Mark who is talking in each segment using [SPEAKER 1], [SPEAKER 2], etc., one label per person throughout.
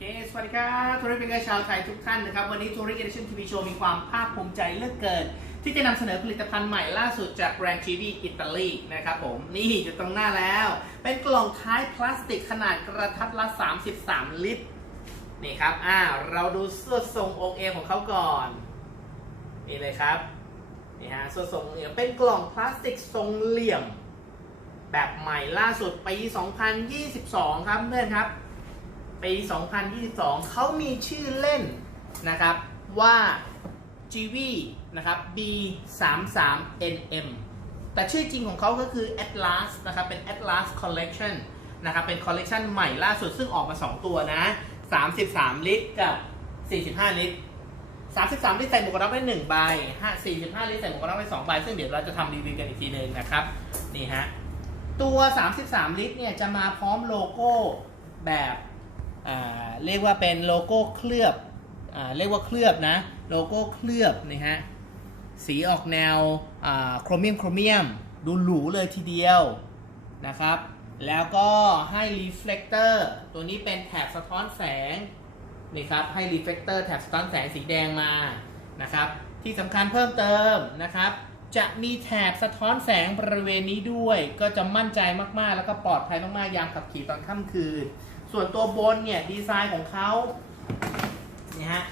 [SPEAKER 1] เค สวัสดีครับทัวริสเป็นชาวไทยทุกท่านนะครับ วันนี้ทัวริเอเดชั่นทีวีโชว์มีความภาคภูมิใจเลือกเกิน ที่จะนำเสนอผลิตภัณฑ์ใหม่ล่าสุดจากแบรนด์ชีวีอิตาลีนะครับผม นี่อยู่ตรงหน้าแล้ว เป็นกล่องท้ายพลาสติกขนาดกระทัดละ 33 ลิตร นี่ครับ อ่า เราดูเสื้อทรงองค์เอของเขาก่อน นี่เลยครับ นี่ฮะเสื้อทรงอเอเป็นกล่องพลาสติกทรงเหลี่ยม แบบใหม่ล่าสุดปี 2022 ครับเพื่อนครับ ปี 2022 เขามีชื่อเล่นนะครับว่า GV นะครับ B33NM แต่ชื่อจริงของเขาก็คือ Atlas นะครับ เป็น Atlas Collection นะครับ เป็นคอลเล t ชันใหม่ล่าสุดซึ่งออกมา 2 ตัวนะ 33 ลิตรกับ 45 ลิตร 33 ลิตรใส่หมวกกันน็อกได้1ใบ45 ลิตรใส่หมวกกันน็อกได้2ใบ ซึ่งเดี๋ยวเราจะทำรีวิวกันอีกทีหนึงนะครับ นี่ฮะ ตัว 33 ลิตรเนี่ยจะมาพร้อมโลโก้แบบ เรียกว่าเป็นโลโก้เคลือบอเรียกว่าเคลือบนะ โลโก้เคลือบนะฮะ สีออกแนวโครเมียมโครเมียม ดูหรูเลยทีเดียวนะครับ แล้วก็ให้รีเฟล e เตอร์ตัวนี้เป็นแถบสะท้อนแสงนี่ครับ ให้รีเฟล e เตอร์แถบสะท้อนแสงสีแดงมานะครับ ที่สำคัญเพิ่มเติมนะครับจะมีแถบสะท้อนแสงบริเวณนี้ด้วย ก็จะมั่นใจมากๆ แล้วก็ปลอดภัยมากๆ ยามขับขี่ตอนค่ำคืน ส่วนตัวบนเนี่ย ดีไซน์ของเขาเนี่ยฮะ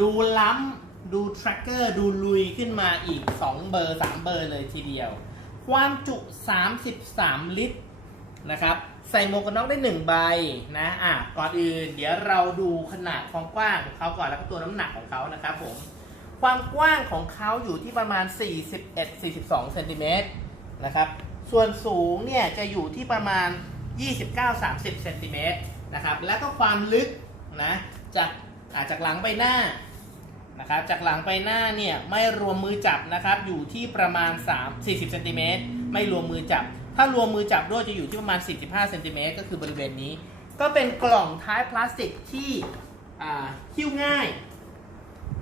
[SPEAKER 1] ดูล้ำดู tracker ดูลุยขึ้นมาอีก 2 เบอร์ 3 เบอร์เลยทีเดียว ความจุ 33 ลิตรนะครับ ใส่หมวกกันน็อกได้ 1 ใบนะ อะ ก่อนอื่น เดี๋ยวเราดูขนาดความกว้างของเขาก่อนแล้วก็ตัวน้ำหนักของเขานะครับผม ความกว้างของเขาอยู่ที่ประมาณ 41-42เซนติเมตรนะครับ ส่วนสูงเนี่ยจะอยู่ที่ประมาณ 29-30เซนติเมตรนะครับแล้วก็ความลึกนะจากอาจากหลังไปหน้านะครับจากหลังไปหน้าเนี่ยไม่รวมมือจับนะครับอยู่ที่ประมาณ 3 40เซนติเมตรไม่รวมมือจับ ถ้ารวมมือจับด้วยจะอยู่ที่ประมาณ 45เซนติเมตรก็คือบริเวณนี้ ก็เป็นกล่องท้ายพลาสติกที่อ่าหิ้วง่าย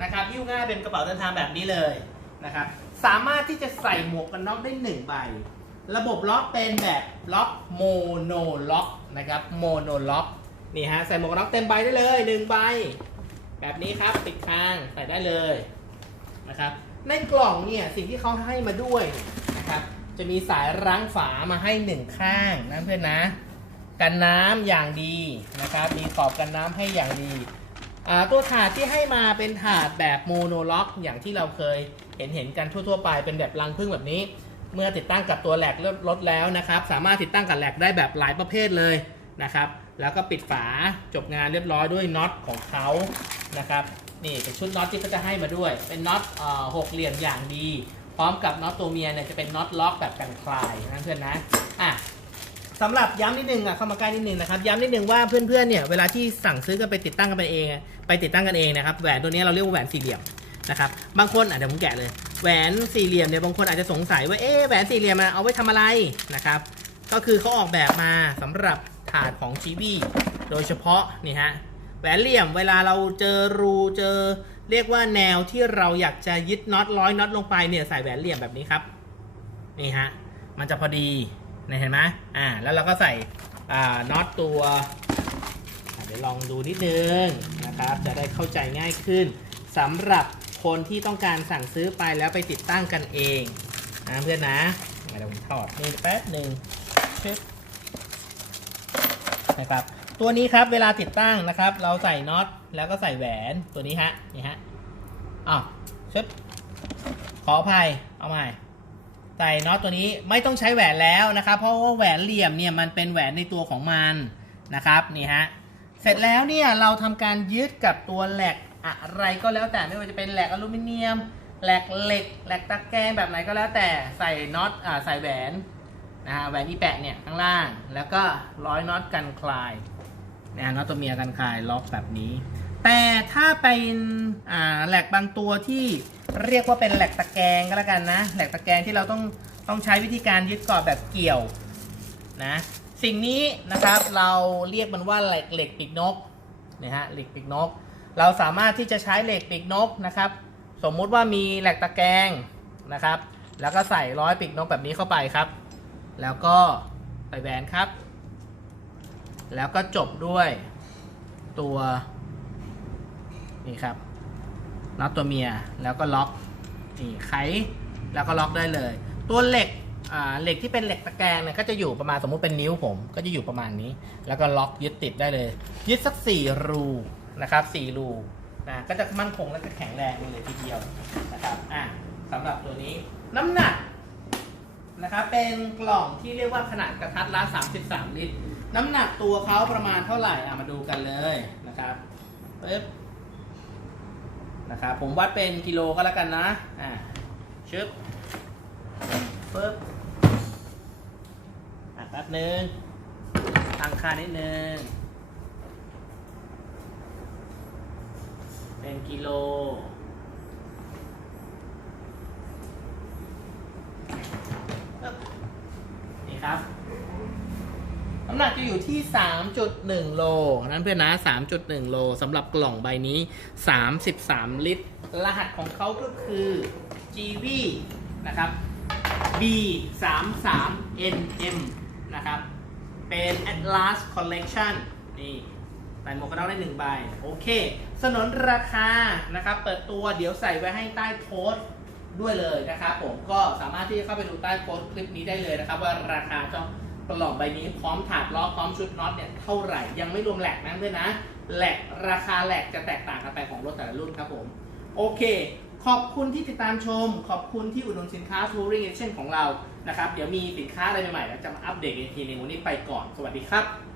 [SPEAKER 1] นะครับยิ้วง่ายเป็นกระเป๋าเดินทางแบบนี้เลยนะครับสามารถที่จะใส่หมวกกันน็อกได้1ใบ ระบบล็อกเป็นแบบล็อกโมโนล็อกนะครับโมโนล็อกนี่ฮะใส่หมวกน็อกเต็มใบได้เลย1ใบ แบบนี้ครับปิดคางใส่ได้เลยนะครับในกล่องเนี่ยสิ่งที่เขาให้มาด้วยนะครับจะมีสายรั้งฝามาให้หนึ่งข้างนะเพื่อนนะ กันน้ำอย่างดีนะครับมีขอบกันน้ำให้อย่างดีอ่าตัวถาดที่ให้มาเป็นถาดแบบโมโนล็อก อย่างที่เราเคยเห็นเห็นกันทั่วๆ ไปเป็นแบบรังพึ่งแบบนี้ เมื่อติดตั้งกับตัวแหลกรถแล้วนะครับ สามารถติดตั้งกับแหลกได้แบบหลายประเภทเลยนะครับ แล้วก็ปิดฝาจบงานเรียบร้อยด้วยน็อตของเขานะครับนี่เป็นชุดน็อตที่เขาจะให้มาด้วย เป็นน็อตหกเหลี่ยมอย่างดี พร้อมกับน็อตตัวเมียเนี่ยจะเป็นน็อตล็อกแบบกันคลายนะเพื่อนนะอะสำหรับย้ำนิดนึงอะเข้ามาใกล้นิดนึงนะครับย้ำนิดนึงว่าเพื่อนๆเนี่ยเวลาที่สั่งซื้อกันไปติดตั้งกันไปเอง ไปติดตั้งกันเองนะครับแหวนตัวนี้เราเรียกว่าแหวนสี่เหลี่ยมนะครับบางคนอะเดี๋ยวผมแกะเลย แหวนสี่เหลี่ยมเนี่ยบางคนอาจจะสงสัยว่าเอ๊ะแหวนสี่เหลี่ยมมาเอาไว้ทำอะไรนะครับ ก็คือเขาออกแบบมาสำหรับถาดของ g ีวีโดยเฉพาะนี่ฮะแหวนเหลี่ยมเวลาเราเจอรูเจอ เรียกว่าแนวที่เราอยากจะยึดน็อตร้อยน็อตลงไปเนี่ยใส่แหวนเหลี่ยมแบบนี้ครับนี่ฮะมันจะพอดีนะเห็นไหมอ่าแล้วเราก็ใส่อ่าน็อตตัวเดี๋ยวลองดูนิดนึงนะครับจะได้เข้าใจง่ายขึ้นสำหรับ คนที่ต้องการสั่งซื้อไปแล้วไปติดตั้งกันเองนะเพื่อนนะเดี๋ยวผมถอดนี่แป๊บหนึ่งนะครับตัวนี้ครับเวลาติดตั้งนะครับ เราใส่น็อตแล้วก็ใส่แหวนตัวนี้ฮะนี่ฮะอ้าวช็ดขออภัยเอาใหม่ใส่น็อตตัวนี้ไม่ต้องใช้แหวนแล้วนะครับ เพราะว่าแหวนเหลี่ยมเนี่ยมันเป็นแหวนในตัวของมันนะครับนี่ฮะเสร็จแล้วเนี่ยเราทำการยึดกับตัวแหลก อะไรก็แล้วแต่ไม่ว่าจะเป็นแหลกอลูมิเนียมแหลกเหล็กแหลกตะแกรงแบบไหนก็แล้วแต่ใส่น็อตอ่าใส่แหวนนะฮะแหวนที่แปะเนี่ยข้างล่าง แล้วก็ร้อยน็อตกันคลายนะน็อตตัวเมียกันคลายล็อกแบบนี้ แต่ถ้าเป็นอ่าแหลกบางตัวที่เรียกว่าเป็นแหลกตะแกรงก็แล้วกันนะแหลกตะแกรงที่เราต้องต้องใช้วิธีการยึดเกาะแบบเกี่ยวนะสิ่งนี้นะครับเราเรียกมันว่าเหล็กเหล็กปีกนกนะฮะเหล็กปีกนก เราสามารถที่จะใช้เหล็กปีกนกนะครับ สมมุติว่ามีแหลกตะแกรงนะครับ แล้วก็ใส่ร้อยปีกนกแบบนี้เข้าไปครับ แล้วก็ใส่แหวนครับ แล้วก็จบด้วยตัวนี่ครับน็อตตัวเมียแล้วก็ล็อกนี่ไขแล้วก็ล็อกได้เลย ตัวเหล็กเหล็กที่เป็นเหล็กตะแกรงเนี่ยก็จะอยู่ประมาณสมมุติเป็นนิ้วผม ก็จะอยู่ประมาณนี้ แล้วก็ล็อกยึดติดได้เลย ยึดสักสี่รู นะครับสี่รูนะก็จะมั่นคงและก็แข็งแรงเลยทีเดียวนะครับอะสำหรับตัวนี้น้ำหนักนะครับเป็นกล่องที่เรียกว่าขนาดกระทัดละ33 ลิตร น้ำหนักตัวเขาประมาณเท่าไหร่อะมาดูกันเลยนะครับปึ๊บนะครับผมวัดเป็นกิโลก็แล้วกันนะอ่าชึบปึ๊บอะแป๊บนึงตั้งค่านิดนึง เป็นกิโล นี่ครับ น้ำหนักจะอยู่ที่ 3.1 โล นั้นเพื่อนนะ 3.1 โลสำหรับกล่องใบนี้ 33 ลิตร รหัสของเขาก็คือ GV นะครับ B 3 3 NM นะครับ เป็น Atlas Collection นี่ ใส่หมวกกันน็อกได้หนึ่งใบโอเค สนนราคานะครับ เปิดตัวเดี๋ยวใส่ไว้ให้ใต้โพสต์ด้วยเลยนะครับผมก็สามารถที่จะเข้าไปดูใต้โพสต์คลิปนี้ได้เลยนะครับ ว่าราคาเจ้ากระหล่องใบนี้พร้อมถาดล้อพร้อมชุดน็อตเนี่ยเท่าไหร่ยังไม่รวมแหลกนะเพื่อนนะแหลกราคาแหลกจะแตกต่างกันไปของรถแต่ละรุ่นครับผมโอเค ขอบคุณที่ติดตามชม ขอบคุณที่อุดหนุนสินค้า Touring Edition ของเรานะครับเดี๋ยวมีสินค้าอะไรใหม่ๆแล้วจะมาอัปเดตอีกทีหนึงวันนี้ไปก่อนสวัสดีครับ